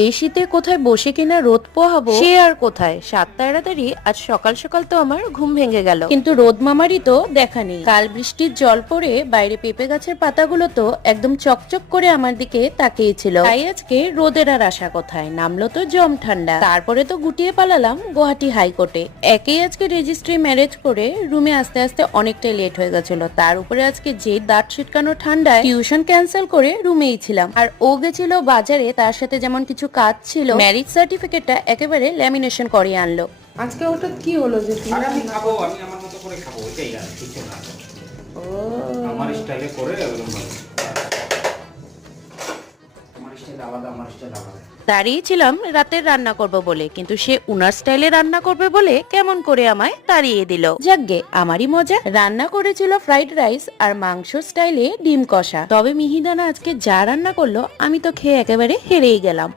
এই শীতে কোথায় বসে কিনা রোদ পোহাবো সে আর কোথায়। সাত তাড়াতাড়ি আজ সকাল সকাল তো আমার ঘুম ভেঙে গেল, কিন্তু রোদ মামারই তো দেখা নেই। কাল বৃষ্টির জল পড়ে বাইরে পেঁপে গাছের পাতাগুলো তো একদম চকচক করে আমার দিকে তাকিয়েছিল। তাই আজকে রোদের আর আশা কোথায়, নামলো তো জম ঠান্ডা। তারপরে তো গুটিয়ে পালালাম গুয়াহাটি হাইকোর্টে। একেই আজকে রেজিস্ট্রি ম্যারেজ করে রুমে আস্তে আস্তে অনেকটাই লেট হয়ে গেছিল, তার উপরে আজকে যে দাঁত ছিটকানো ঠান্ডায় টিউশন ক্যান্সেল করে রুমেই ছিলাম। আর ও গেছিল বাজারে, তার সাথে যেমন কিছু কাজ ছিল, ম্যারিজ সার্টিফিকেটটা একেবারে ল্যামিনেশন করিয়ে আনলো। আজকে ওটা কি হলো যে তুমি আর আমি খাবো, আমি আমার মতো করে খাবো, এটাই আর কিছু না। ও আমার স্টাইলে করে একদম ভালো। আমার স্টাইল আলাদা, আমার স্টাইল আলাদা। দাঁড়িয়েছিলাম রাতের রান্না করব বলে, কিন্তু সে উনার স্টাইলে রান্না করবে বলে কেমন করে আমায় তাড়িয়ে দিল। যাকগে আমারই মজা। রান্না করেছিল ফ্রাইড রাইস আর মাংস স্টাইলে ডিম কষা। তবে মিহিদানা আজকে যা রান্না করলো আমি তো খেয়ে একেবারে হেরেই গেলাম।